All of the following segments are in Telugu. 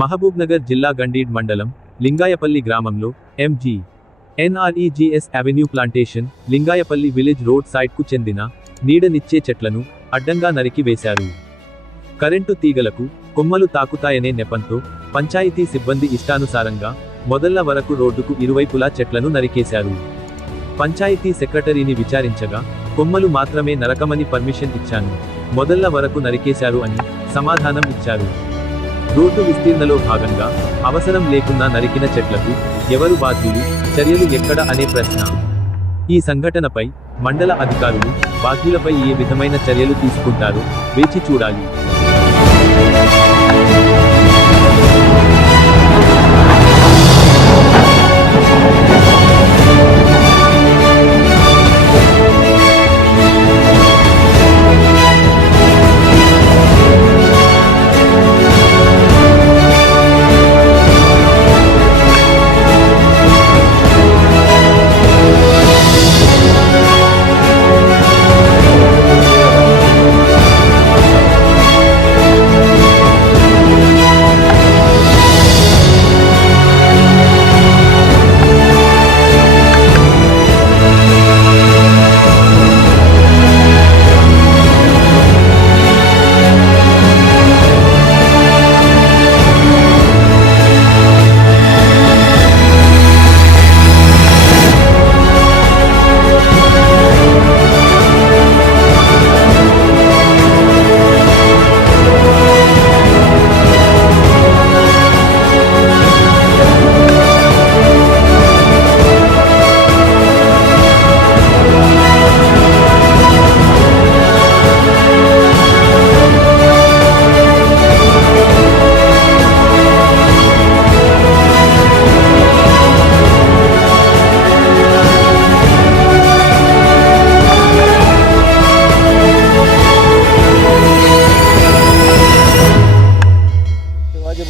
మహబూబ్నగర్ జిల్లా గండీడ్ మండలం లింగాయపల్లి గ్రామంలో MG NREGS avenue plantation Lingayapalli village road సైడ్కు చెందిన నీడనిచ్చే చెట్లను అడ్డంగా నరికి వేశారు. కరెంటు తీగలకు కొమ్మలు తాకుతాయనే నెపంతో పంచాయతీ సిబ్బంది ఇష్టానుసారంగా మొదళ్ల వరకు రోడ్డుకు ఇరువైపులా చెట్లను నరికేశారు. పంచాయతీ సెక్రటరీని విచారించగా కొమ్మలు మాత్రమే నరకమని పర్మిషన్ ఇచ్చాను, మొదళ్ల వరకు నరికేశారు అని సమాధానం ఇచ్చారు. రోడ్డు విస్తీర్ణలో భాగంగా అవసరం లేకున్నా నరికిన చెట్లకు ఎవరు బాధ్యులు, చర్యలు ఎక్కడ అనే ప్రశ్న. ఈ సంఘటనపై మండల అధికారులు బాధ్యులపై ఏ విధమైన చర్యలు తీసుకుంటారో వేచి చూడాలి.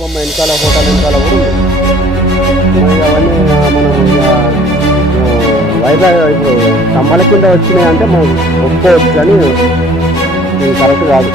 బొమ్మ వెనకాల హోటల్ వెనకాల కూడా మరి అవన్నీ మనం వైజాగ్ ఇప్పుడు స్తంభాల కింద వచ్చినాయి అంటే మనం ఒప్పుకోవచ్చు, కానీ ఇది కరెక్ట్ కాదు.